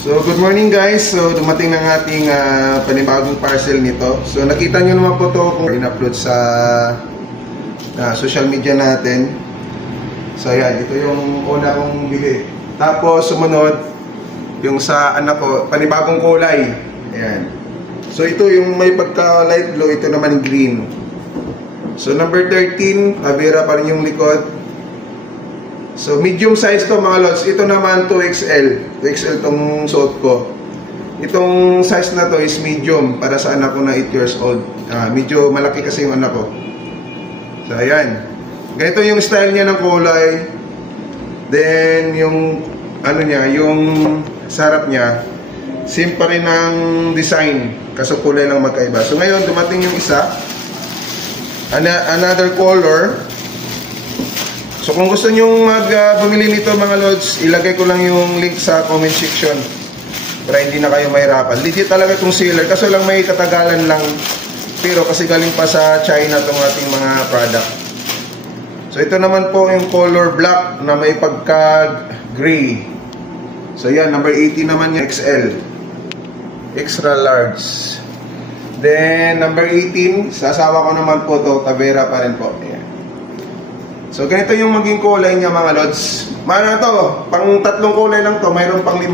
So good morning guys. So dumating ng ating panibagong parcel nito. So nakita nyo naman po ito kung in-upload sa social media natin. So ayan, ito yung una kong bili. Tapos sumunod yung sa anak ko, panibagong kulay. Ayan. So ito yung may pagka light blue, ito naman green. So number 13, Avera pa rin yung likod. So medium size to mga lods. Ito naman 2XL. 2XL tong suot ko. Itong size na to is medium para sa anak ko na 8 years old. Medyo malaki kasi yung anak ko. So ayan. Ganito yung style niya ng kulay. Then yung ano niya, yung sarap niya, same pa rin ang design. Kaso kulay lang magkaiba. So ngayon dumating yung isa. Another color. So kung gusto nyo bumili nito mga lods, ilagay ko lang yung link sa comment section para hindi na kayo mahirapan. Legit talaga itong sealer, kaso lang may katagalan lang. Pero kasi galing pa sa China itong ating mga product. So ito naman po yung color black na may pagka gray. So yan, number 80 naman yung XL, extra large. Then number 18, sa asawa ko naman po to, Avera pa rin po. Ayan. So ganito yung maging kulay niya mga lods. Mana to, pang tatlong kulay lang to, mayroon pang 5.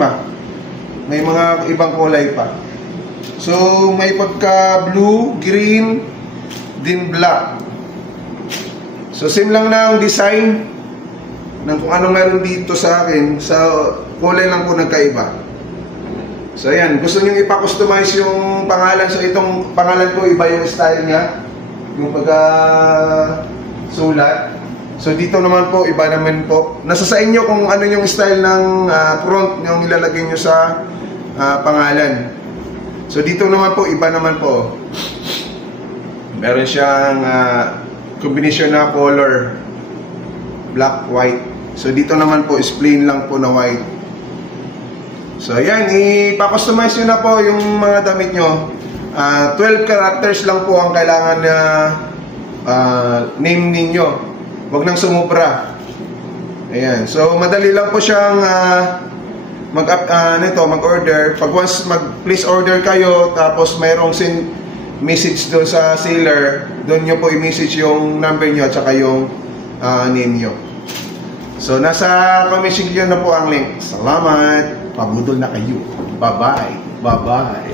May mga ibang kulay pa. So may pagka blue, green, din black. So same lang na ang design ng kung ano meron dito sa akin. Sa kulay lang po nagkaiba. So ayan, gusto niyo ipa-customize yung pangalan. So itong pangalan ko, iba yung style niya, yung pagka sulat. So dito naman po, iba naman po. Nasa sa inyo kung ano yung style ng front yung ilalagay nyo sa pangalan. So dito naman po, iba naman po. Meron siyang combination na color, black, white. So dito naman po is plain lang po na white. So ayan, ipa-customize nyo na po yung mga damit nyo. 12 characters lang po ang kailangan na name ninyo. Huwag nang sumubra. Ayan. So madali lang po siyang mag-order. Pag once mag-place order kayo, tapos mayroong message doon sa seller, doon nyo po i-message yung number nyo at saka yung name nyo. So nasa comment section na po ang link. Salamat. Pabudol na kayo. Bye-bye. Bye-bye.